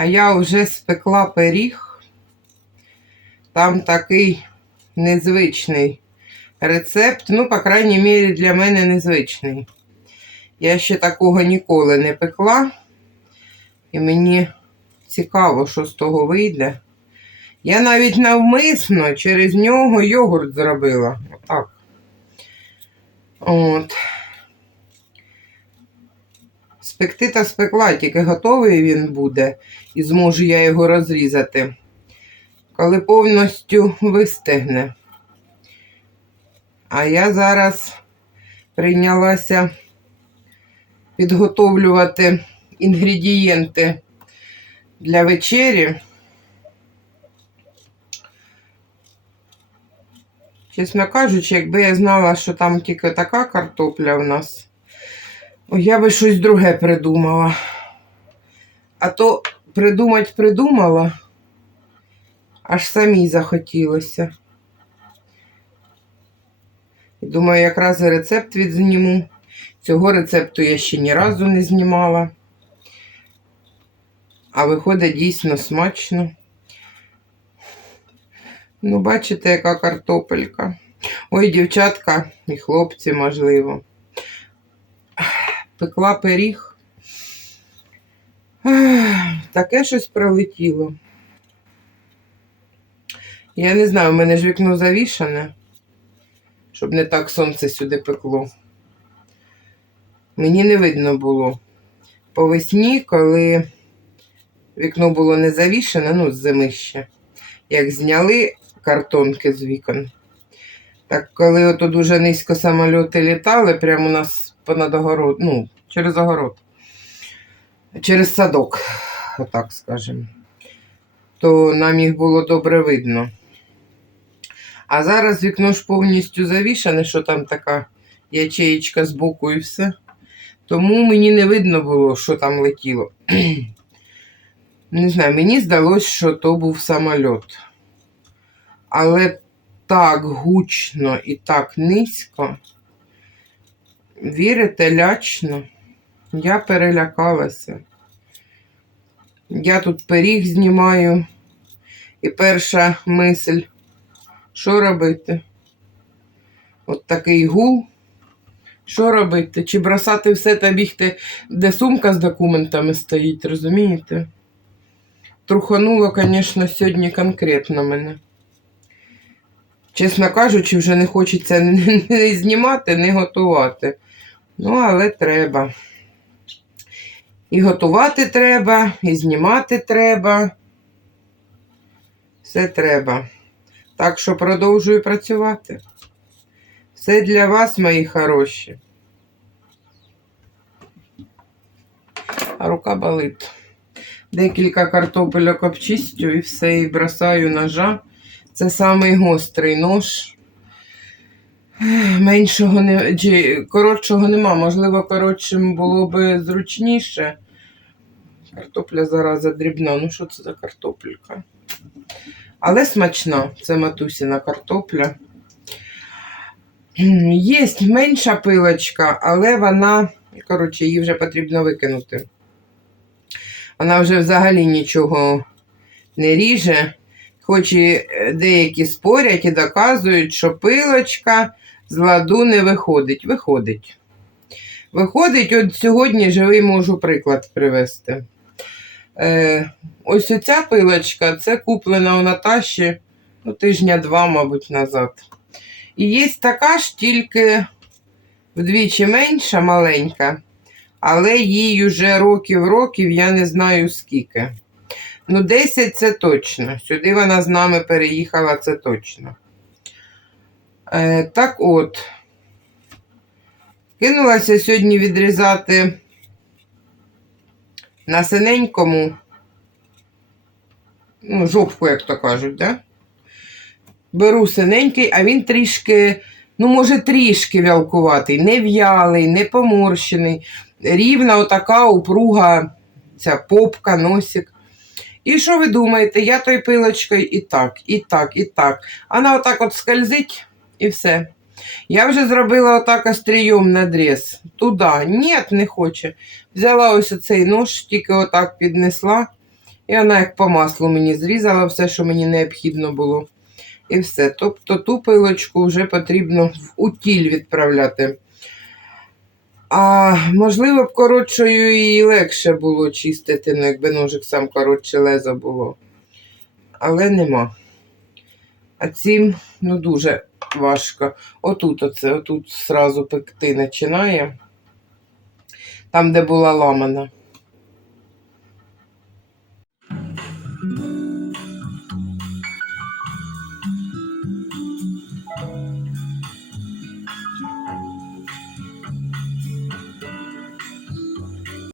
А я вже спекла пиріг. Там такий незвичний рецепт. Ну, по крайній мірі, для мене незвичний. Я ще такого ніколи не пекла. І мені цікаво, що з того вийде. Я навіть навмисно через нього йогурт зробила. Отак. От. Спекти та спекла, тільки готовий він буде, і зможу я його розрізати, коли повністю вистигне. А я зараз прийнялася підготовлювати інгредієнти для вечері. Чесно кажучи, якби я знала, що там тільки така картопля у нас, я би щось друге придумала. А то придумать придумала, аж самій захотілося. І думаю, якраз і рецепт відзніму. Цього рецепту я ще ні разу не знімала. А виходить дійсно смачно. Ну, бачите, яка картопелька. Ой, дівчатка і хлопці, можливо. Пекла пиріг. Таке щось пролетіло. Я не знаю, у мене ж вікно завішане, щоб не так сонце сюди пекло. Мені не видно було. По весні, коли вікно було не завішане, ну, з зими ще, як зняли картонки з вікон. Так, коли ото дуже низько самольоти літали, прямо у нас понад огород, ну, через огород, через садок, отак скажемо, то нам їх було добре видно. А зараз вікно ж повністю завішане, що там така ячеєчка з боку і все. Тому мені не видно було, що там летіло. Не знаю, мені здалося, що то був самольот. Але так гучно і так низько. Вірите, лячно. Я перелякалася. Я тут пиріг знімаю. І перша мисль, що робити? От такий гул. Що робити? Чи бросати все та бігти, де сумка з документами стоїть, розумієте? Трухануло, звісно, сьогодні конкретно мене. Чесно кажучи, вже не хочеться не знімати, не готувати. Ну, але треба. І готувати треба, і знімати треба. Все треба. Так що продовжую працювати. Все для вас, мої хороші. А рука болить. Декілька картопельок обчистю і все, і бросаю ножа. Це самий гострий нож. Меншого не, чи коротшого нема. Можливо, коротшим було б зручніше. Картопля зараза дрібна. Ну, що це за картопелька? Але смачна, це матусіна картопля. Є менша пилочка, але вона, коротше, її вже потрібно викинути. Вона вже взагалі нічого не ріже. Хоч і деякі спорять і доказують, що пилочка з ладу не виходить. Виходить. Виходить, от сьогодні живий можу приклад привести. Е, ось оця пилочка, це куплена у Наташі ну, тижня два, мабуть, назад. І є така ж тільки вдвічі менша, маленька, але їй уже років-років, я не знаю скільки. Ну, 10 це точно. Сюди вона з нами переїхала, це точно. Е, так от, кинулася сьогодні відрізати на синенькому, ну, жопку, як то кажуть, да? Беру синенький, а він трішки, ну, може, трішки вялкуватий, не в'ялий, не поморщений. Рівна отака упруга ця попка, носик. І що ви думаєте, я той пилочкою і так, і так, і так. Вона отак от скользить і все. Я вже зробила отак острієм надріз. Туди. Ні, не хоче. Взяла ось цей нож, тільки отак піднесла. І вона як по маслу мені зрізала все, що мені необхідно було. І все. Тобто ту пилочку вже потрібно в утіль відправляти. А можливо б коротшою і легше було чистити, ну якби ножик сам коротше лезо було. Але нема. А цим ну дуже важко. Отут оце, отут зразу пекти починає. Там, де була ламана.